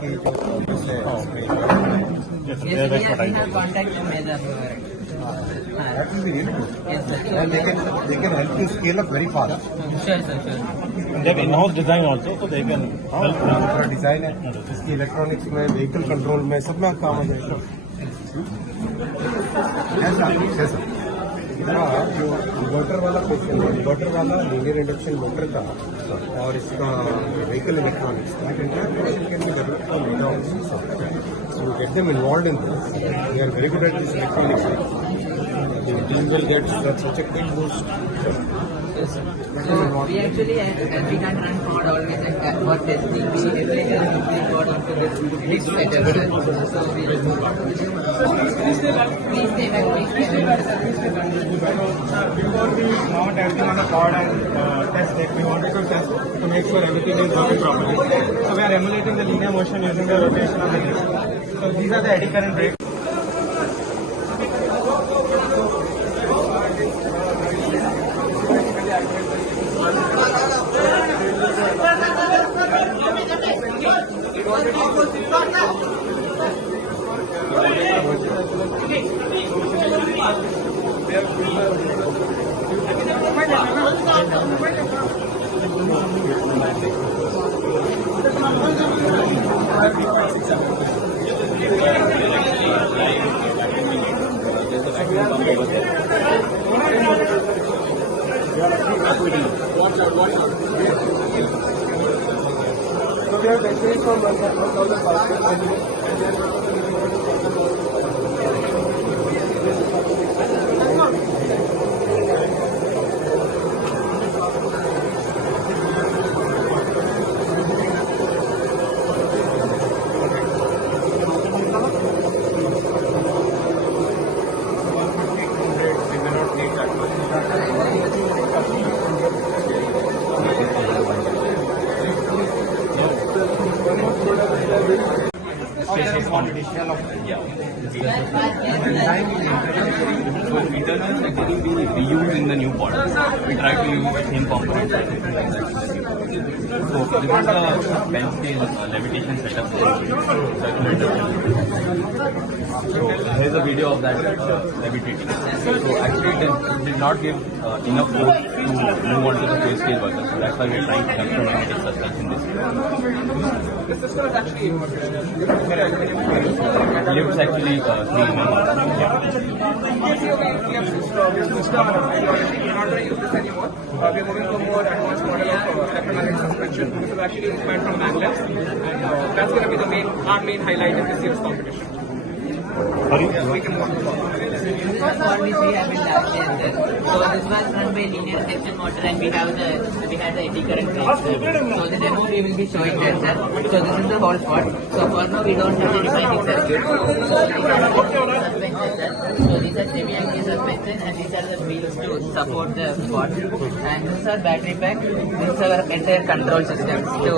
की जो Yes, we have contact with Madras. that will be really good. Yes, sir. And they can help you scale up very fast. Sure, sir, sure. They have in-house design also, so they can help. पूरा design है, इसकी electronics में, vehicle control में, सब में काम आ जाएगा। ऐसा जो इन्वर्टर वाला क्वेश्चन है, इन्वर्टर वाला लीनियर इंडक्शन मोटर का और इसका व्हीकल इलेक्ट्रॉनिक्स का So get them involved in this. They are very good at this electronics. The team will get such a quick boost. Yes, sir. So we actually, we can't run code always and for testing. We every test we got onto this setup, sir. So we please stay back, please stay back. Before we mount everything on a pod and test it, we wanted to test to make sure everything is working properly. So we are emulating the linear motion using the rotation of the disc. So these are the eddy current brakes. So we have batteries from 1,000 Competition of India. So internals actually we reuse in the new model. We try to use the same components. So this is the bench scale levitation setup. So here is a video of that levitating. So actually it did not give enough force to move on to the full scale version. So that's why we are trying to have some magnetic suspension this year. The system is actually Lifts actually 3 mm. Yeah. we are not going to use this anymore. We are moving to a more advanced model of electromagnetic suspension. This is actually inspired from magnets, and that's going to be our main highlight in this year's competition. We can move forward. First one which we have in last year, sir. So this was run by linear induction motor and we had the eddy current brakes, sir. So the demo we will be showing there, sir. So this is the whole spot. So for now we don't have any binding circuit. So these are the suspension, sir. So these are semi-active suspension and these are the wheels to support the spot. And this is our battery pack. This is our entire control system for the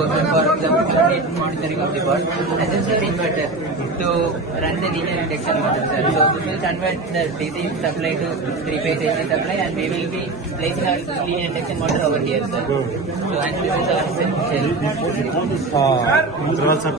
monitoring of the board. And this is our inverter to run the linear induction motor, sir. So this will convert the DC supply to 3-phase AC supply and we will be placing our linear induction motor over here, sir. So and this is our cell.